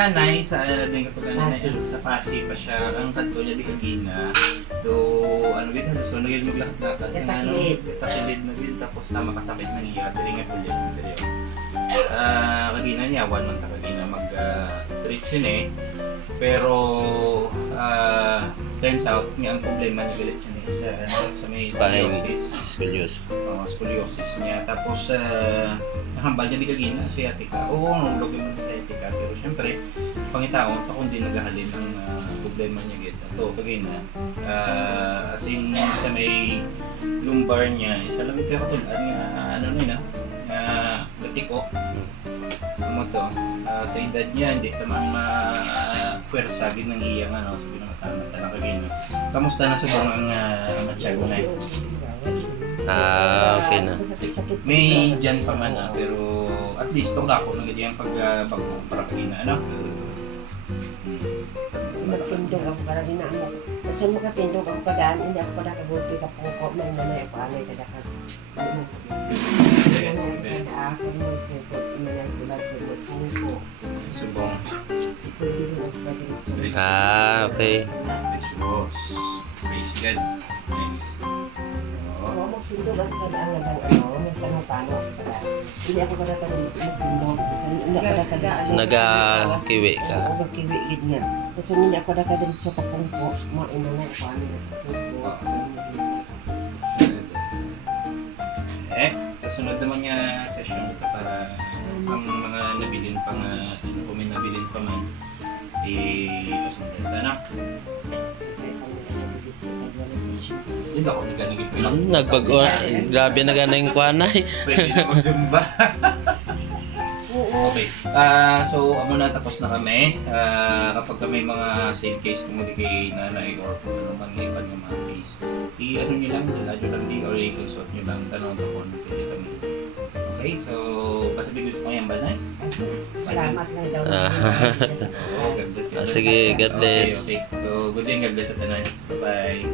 nanay sa din kapag sa Pasig pa siya ang kanto niya di kagina do ano gid so nagil maglakat-lakat takilid na gid tapos tama kasakit nang iya diri nga pulit diri kagina niya 1 month kagina mag treat siya pero turns out nga ang problema niya galit siya sa may scoliosis niya tapos nakambal niya di kagina sciatica nulog yung sciatica pero syempre pangitaon pa kundi naghahalin ng problema niya gito to kagina as in sa may lumbar niya isa lang ito katulaan nga ano na gatiko mo to sa edad niya hindi naman ma-pwersa gid nang iyang ano sabi na matama kagina kamusta na subong ang matyago na okay na may dyan pa man pero at least itong ako nagiging yung pagbago para kagina ano magtindog ako para ginamo kasi makatindog ako padaan hindi ako pada kabuti ka po may nanay ako anay kada ka subong okay praise God nice magtindog ako padaan nga ano paano hindi ako pada magtindog nagakiwi ka nagakiwi gid nga kasi hindi ako pada diretso ka pungko mo ina na ako ano sa sunod naman nga session ito para ang mga nabilin pang kung may nabilin pa man pasundan na hindi ako nagganagin nagbago grabe na ganang kuanay pwede na mag-zumba okay so amo na tapos na kami kapag may mga same case kung hindi kay nanay or kung ano man may mga case i-ano nyo lang diladyo lang din or i-consult nyo lang tanong ko pwede kami okay so pasabi gusto ko yung banay salamat lang daw sige God bless okay so good day God bless at tanay bye